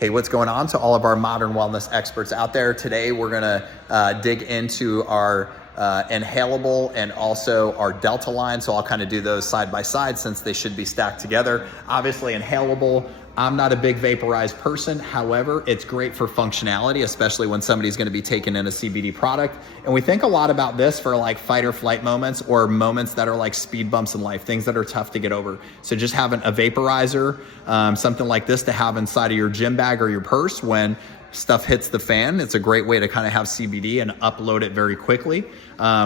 Hey, what's going on to all of our modern wellness experts out there? Today, we're gonna dig into our Inhalable and also our Delta line. So I'll kind of do those side by side since they should be stacked together. Obviously, Inhalable, I'm not a big vaporized person. However, it's great for functionality, especially when somebody's gonna be taking in a CBD product. And we think a lot about this for like fight or flight moments or moments that are like speed bumps in life, things that are tough to get over. So just having a vaporizer, something like this to have inside of your gym bag or your purse when stuff hits the fan, it's a great way to kind of have CBD and upload it very quickly.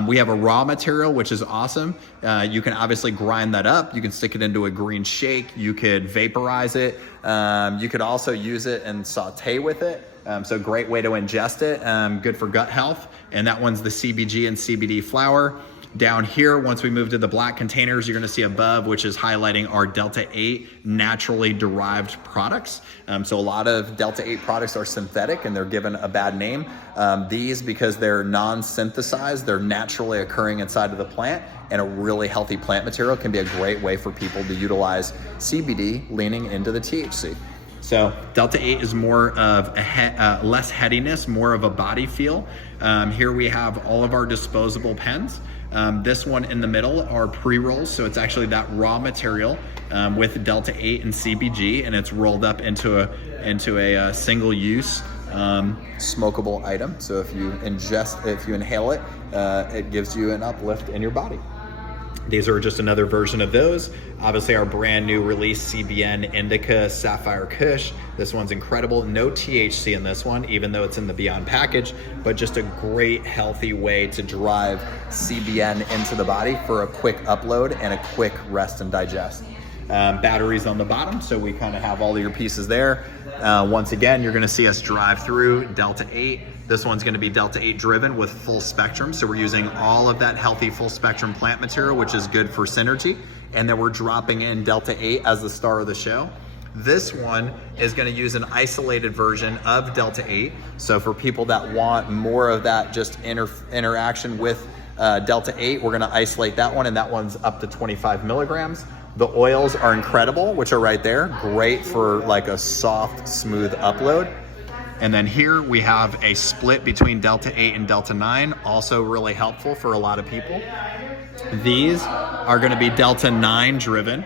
We have a raw material, which is awesome. You can obviously grind that up. You can stick it into a green shake. You could vaporize it. You could also use it and saute with it. So great way to ingest it. Good for gut health. And that one's the CBG and CBD flower. Down here, once we move to the black containers, you're gonna see above, which is highlighting our Delta 8 naturally derived products. So a lot of Delta 8 products are synthetic and they're given a bad name. These, because they're non-synthesized, they're naturally occurring inside of the plant, and a really healthy plant material can be a great way for people to utilize CBD leaning into the THC. So Delta 8 is more of less headiness, more of a body feel. Here we have all of our disposable pens. This one in the middle are pre-rolls, so it's actually that raw material with Delta 8 and CBG, and it's rolled up into a single-use smokable item. So if you inhale it, it gives you an uplift in your body. These are just another version of those. Obviously our brand new release CBN Indica Sapphire Kush. This one's incredible. No THC in this one, even though it's in the Beyond package, but just a great healthy way to drive CBN into the body for a quick upload and a quick rest and digest. Batteries on the bottom, so we kind of have all of your pieces there. Once again, you're gonna see us drive through Delta 8. This one's gonna be Delta 8 driven with full spectrum. So we're using all of that healthy full spectrum plant material, which is good for synergy. And then we're dropping in Delta 8 as the star of the show. This one is gonna use an isolated version of Delta 8. So for people that want more of that just interaction with Delta 8, we're gonna isolate that one, and that one's up to 25 milligrams. The oils are incredible, which are right there. Great for like a soft, smooth upload. And then here we have a split between Delta 8 and Delta 9, also really helpful for a lot of people. These are gonna be Delta 9 driven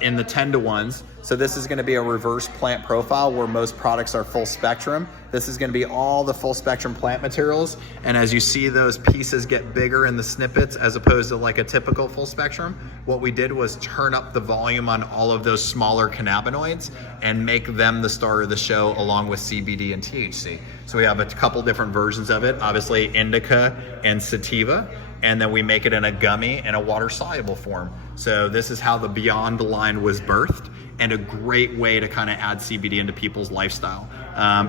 in the 10-to-1s. So this is gonna be a reverse plant profile where most products are full spectrum. This is gonna be all the full spectrum plant materials. And as you see those pieces get bigger in the snippets as opposed to like a typical full spectrum, what we did was turn up the volume on all of those smaller cannabinoids and make them the star of the show along with CBD and THC. So we have a couple different versions of it, obviously indica and sativa, and then we make it in a gummy and a water soluble form. So this is how the Beyond line was birthed, and a great way to kind of add CBD into people's lifestyle.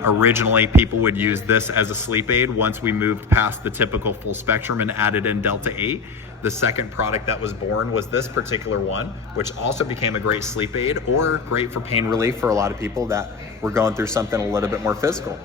Originally, people would use this as a sleep aid. Once we moved past the typical full spectrum and added in Delta 8, the second product that was born was this particular one, which also became a great sleep aid or great for pain relief for a lot of people that were going through something a little bit more physical.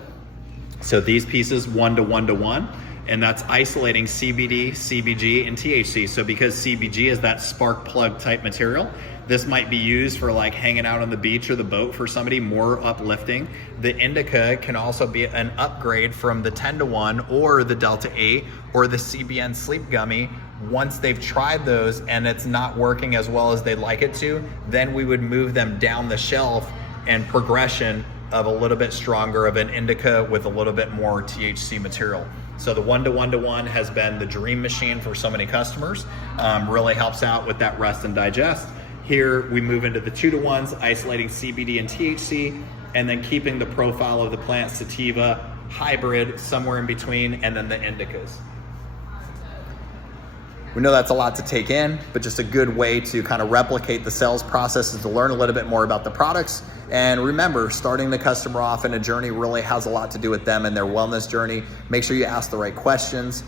So these pieces 1-to-1-to-1, and that's isolating CBD, CBG, and THC. So because CBG is that spark plug type material, this might be used for like hanging out on the beach or the boat for somebody, more uplifting. The indica can also be an upgrade from the 10-to-1 or the Delta 8 or the CBN sleep gummy. Once they've tried those and it's not working as well as they'd like it to, then we would move them down the shelf and progression of a little bit stronger of an indica with a little bit more THC material. So the 1-to-1-to-1 has been the dream machine for so many customers. Really helps out with that rest and digest. Here we move into the 2-to-1s, isolating CBD and THC, and then keeping the profile of the plant sativa, hybrid, somewhere in between, and then the indicas. We know that's a lot to take in, but just a good way to kind of replicate the sales process is to learn a little bit more about the products. And remember, starting the customer off in a journey really has a lot to do with them and their wellness journey. Make sure you ask the right questions,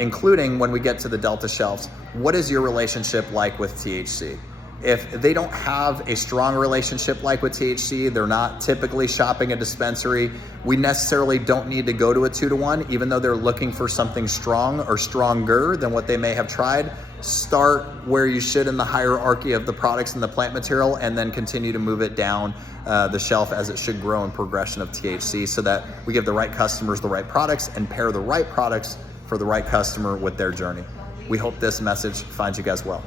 including when we get to the Delta shelves. What is your relationship like with THC? If they don't have a strong relationship like with THC, they're not typically shopping a dispensary, we necessarily don't need to go to a 2-to-1, even though they're looking for something strong or stronger than what they may have tried. Start where you should in the hierarchy of the products and the plant material, and then continue to move it down the shelf as it should grow in progression of THC, so that we give the right customers the right products and pair the right products for the right customer with their journey. We hope this message finds you guys well.